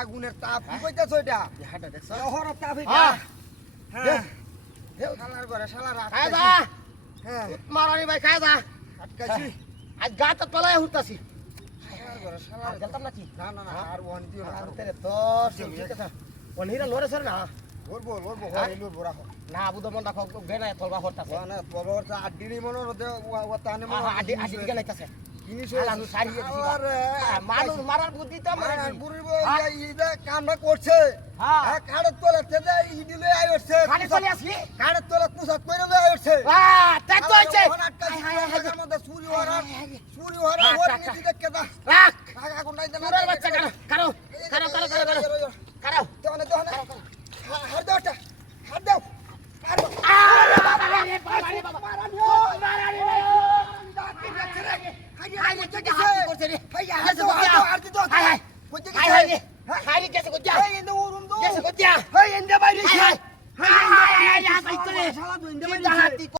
আগুনের তাপ কি কইতাছ ওইটা শহরের তাপ এটা শালার ঘরে শালার মারানি ভাই খায় দা আটকাইছি আজ গাটা তলায় হুতাছি শালার ঘরে শালার গেলতাম নাকি না না না আর ওয়ান দিও না তেরে তো ঠিক আছে ওনিরা লরে সর না লড়বো হয় লড়বো রাখো না বুদো মন রাখো গেনা তলবা হরতাছে না তবর তা আড্ডিনি মনো রদে ওতানে মনো আডি আডি গেলাইতাছে জিনিস আলানু সারিয়ে দিছি মানুষ মারার বুদ্ধি তো মারার বুড়িব ইদা কামনা করছে হ্যাঁ কাড়ত তোলা তেদা ইদি লই আইছে খালি চলে আসলি কাড়ত তোলা পুষাত কইরা লই আইছে তাই তো হইছে হায় মধ্যে সুরি হরা হর নীতি দেখকে দা রাখ আগুন নাই দেনা তোর বাচ্চা কারো দহনে হার দাওটা হার দাও আরে বাবা রে বাবা মারানি হাই রে কি করছে রে হাই হাই গেছে কো যা গেছে কো যা হাই এন্ডে বাইরে হাই হাই হাই হাই